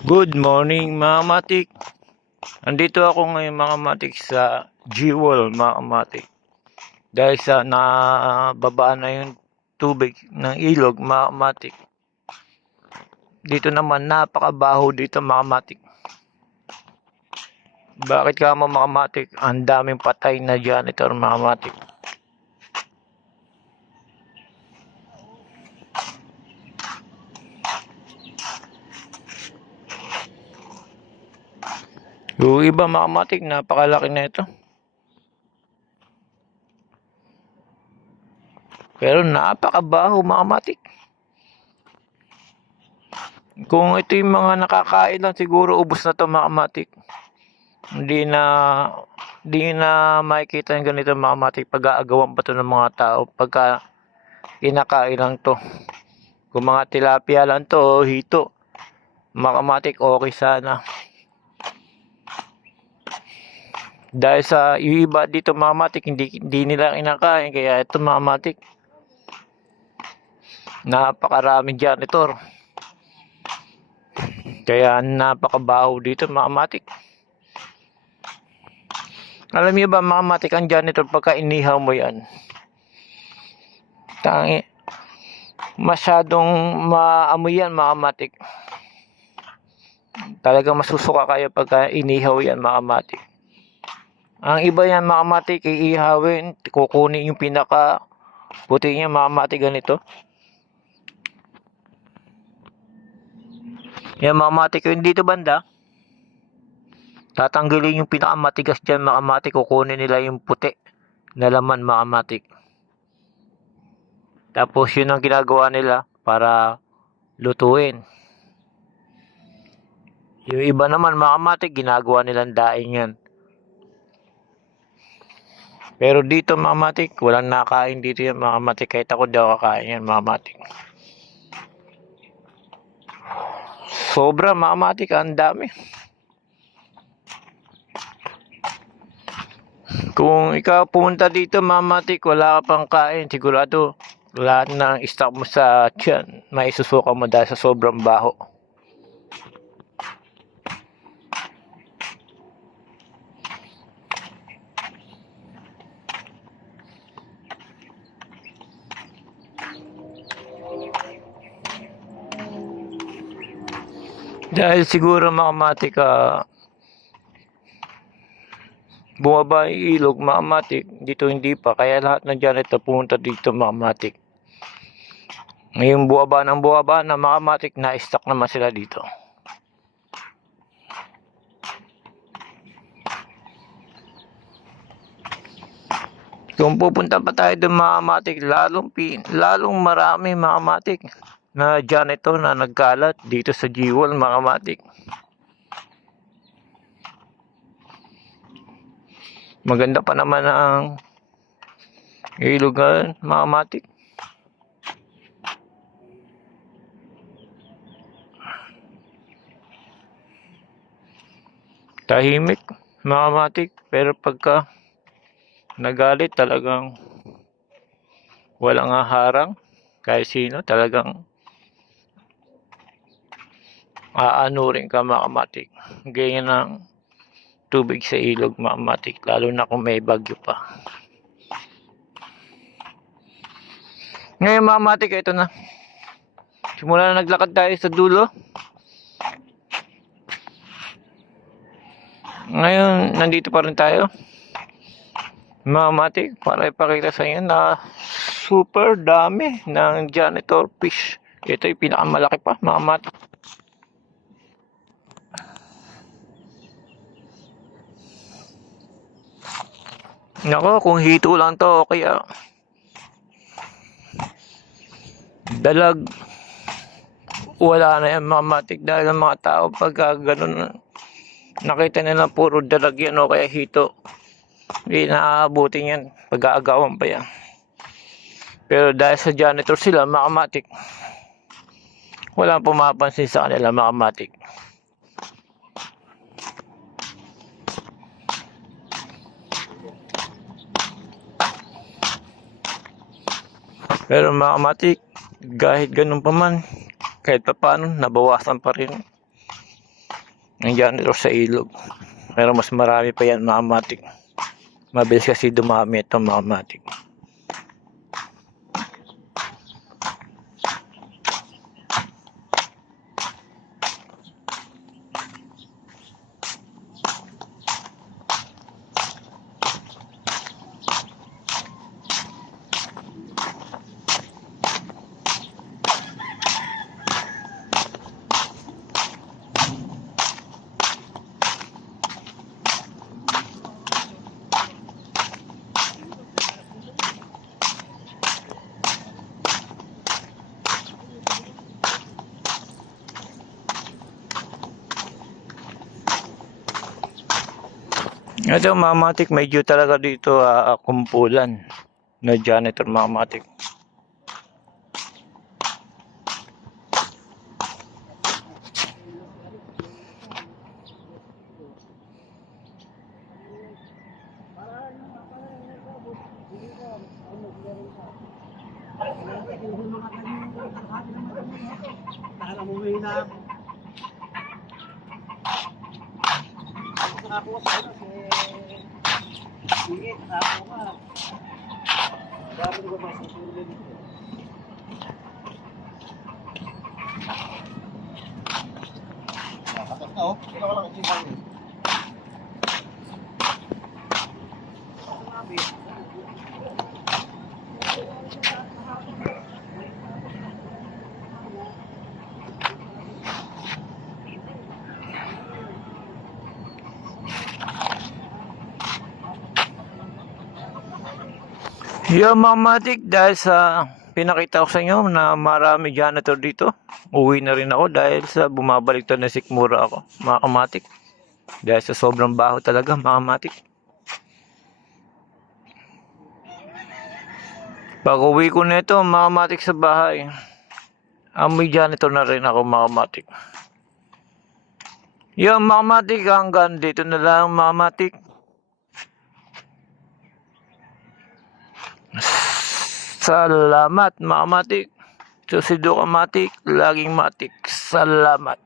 Good morning mga matik. Andito ako ngayon mga matik sa G-Wall mga matik. Dahil sa nababaan na yung tubig ng ilog mga matik. Dito naman napakabaho dito mga matik. Bakit ka mga matik? Ang daming patay na janitor mga matik. Yung iba mga matik, napakalaki na ito. Pero napakabaho mga matik. Kung ito yung mga nakakain lang, siguro ubos na to mga matik. Hindi na makikita yung ganito mga matik pag-aagawan pa to ng mga tao pagka kinakain lang to. Kung mga tilapia lang to o hito, mga matik okay sana. Dahil sa yung iba dito mga matik, hindi nila kinakain, kaya ito mga matik, napakaraming janitor. Kaya napakabaho dito mga matik. Alam niyo ba mga matik, ang janitor pagka inihaw mo yan, masyadong maamoy yan mga matik. Talagang masusuka kayo pagka inihaw yan mga matik. Ang iba yan mga matik, iihawin, kukunin yung pinaka puti niya mga matik ganito. Yan mga matik, yung dito banda, tatanggalin yung pinakamatigas dyan mga matik, kukunin nila yung puti na laman mga matik. Tapos yun ang ginagawa nila para lutuin. Yung iba naman mga matik, ginagawa nilang daing yan. Pero dito mga matik, walang nakain dito yan mga matik. Kahit ako daw kakain yan mga matik. Sobra mga matik, ang dami. Kung ikaw pumunta dito mga matik, wala ka pang kain, sigurado lahat ng stock mo sa tiyan may susuka mo dahil sa sobrang baho. Dahil siguro mga matik, bumaba yung ilog mga matik, dito hindi pa, kaya lahat ng janitor pumunta dito mga matik. Ngayon buwaba na mga matik, na-stock naman sila dito. Kung pupunta pa tayo doon mga matik, lalong marami mga matik na janitor na nagkalat dito sa G-Wall mga matik. Maganda pa naman ang ilugan mga matik. Tahimik mga matik, pero pagka nagalit talagang walang haharang kahit sino, talagang aanurin ka mga matik. Ganyan ng tubig sa ilog mga matik, lalo na kung may bagyo pa. Ngayon mga matik, ito na, simula na naglakad tayo sa dulo. Ngayon nandito pa rin tayo mga matik, para ipakita sa inyo na super dami ng janitor fish. Ito yung pinakamalaki pa mga matik. Nako, kung hito lang to, kaya dalag, wala na yan mga matik. Dahil ang mga tao pagka ganun nakita nila puro dalag yan o kaya hito, hindi naaabutin yan, pag-aagawan pa yan. Pero dahil sa janitor sila mga matik, walang pumapansin sa kanila mga matik. Pero mga matik, kahit ganun pa man, kahit pa paano, nabawasan pa rin ng janitor sa ilog. Pero mas marami pa yan mga matik. Mabilis kasi dumami itong mga matik. Ito mga matik, medyo talaga dito kumpulan na janitor mga matik. Yung mga matik, dahil sa pinakita ko sa inyo na marami janitor dito, uwi na rin ako dahil sa bumabalik to na sikmura ako mga kamatik. Dahil sa sobrang baho talaga mga kamatik. Pag uwi ko nito mga kamatik sa bahay, amoy janitor na rin ako mga kamatik. Yung mga kamatik, hanggang dito na lang mga kamatik. Salamat mga matik. Susido ka matik, laging matik. Salamat.